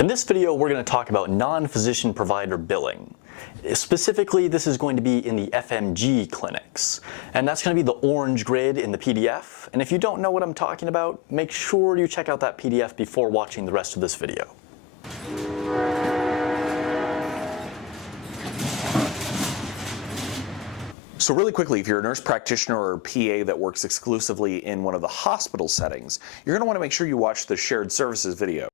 In this video, we're going to talk about non-physician provider billing. Specifically, this is going to be in the FMG clinics, and that's going to be the orange grid in the PDF. And if you don't know what I'm talking about, make sure you check out that PDF before watching the rest of this video. So really quickly, if you're a nurse practitioner or PA that works exclusively in one of the hospital settings, you're going to want to make sure you watch the shared services video.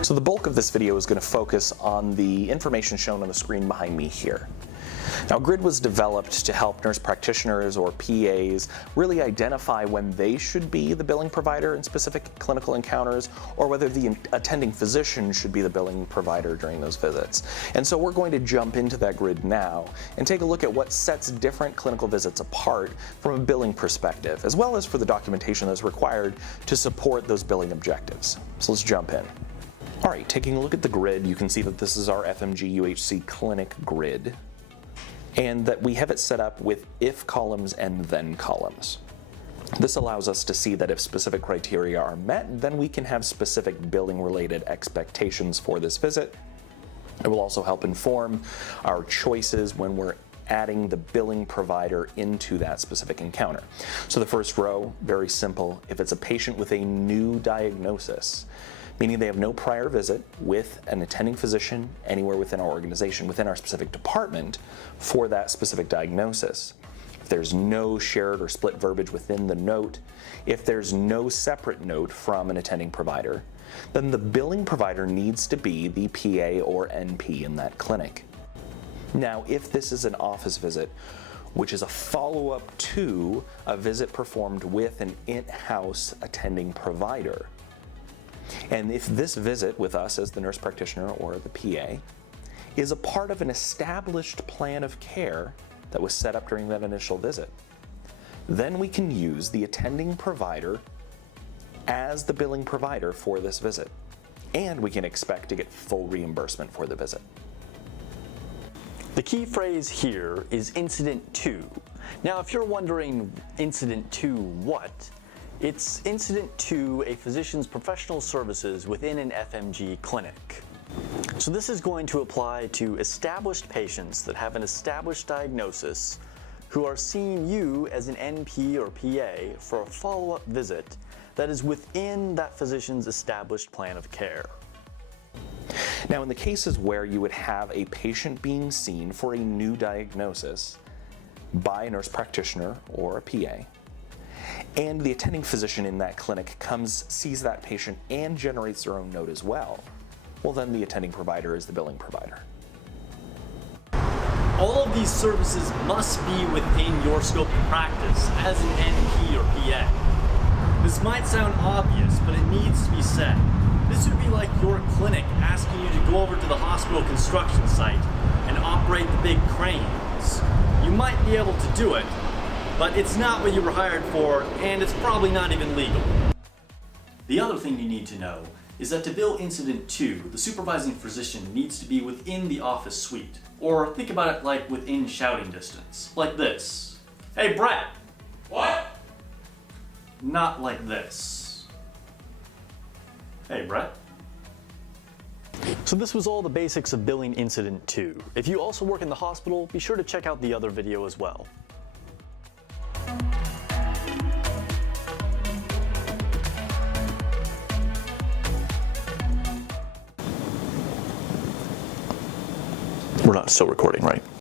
So the bulk of this video is going to focus on the information shown on the screen behind me here. Now, Grid was developed to help nurse practitioners or PAs really identify when they should be the billing provider in specific clinical encounters, or whether the attending physician should be the billing provider during those visits. And so we're going to jump into that grid now and take a look at what sets different clinical visits apart from a billing perspective, as well as for the documentation that's required to support those billing objectives. So let's jump in. All right, taking a look at the grid, you can see that this is our FMG UHC clinic grid, and that we have it set up with if columns and then columns. This allows us to see that if specific criteria are met, then we can have specific billing related expectations for this visit. It will also help inform our choices when we're adding the billing provider into that specific encounter. So the first row, very simple. If it's a patient with a new diagnosis, meaning they have no prior visit with an attending physician anywhere within our organization, within our specific department for that specific diagnosis. If there's no shared or split verbiage within the note, if there's no separate note from an attending provider, then the billing provider needs to be the PA or NP in that clinic. Now, if this is an office visit, which is a follow-up to a visit performed with an in-house attending provider, and if this visit with us as the nurse practitioner or the PA is a part of an established plan of care that was set up during that initial visit, then we can use the attending provider as the billing provider for this visit, and we can expect to get full reimbursement for the visit. The key phrase here is Incident 2. Now, if you're wondering Incident 2 what? It's Incident 2, a physician's professional services within an FMG clinic. So this is going to apply to established patients that have an established diagnosis who are seeing you as an NP or PA for a follow-up visit that is within that physician's established plan of care. Now, in the cases where you would have a patient being seen for a new diagnosis by a nurse practitioner or a PA, and the attending physician in that clinic sees that patient and generates their own note as well, well, then the attending provider is the billing provider. All of these services must be within your scope of practice as an NP or PA. This might sound obvious, but it needs to be said. This would be like your clinic asking you to go over to the hospital construction site and operate the big cranes. You might be able to do it, but it's not what you were hired for, and it's probably not even legal. The other thing you need to know is that to bill Incident 2, the supervising physician needs to be within the office suite. Or think about it like within shouting distance. Like this. Hey, Brett! What? Not like this. Hey, Brett. So this was all the basics of billing Incident 2. If you also work in the hospital, be sure to check out the other video as well. We're not still recording, right?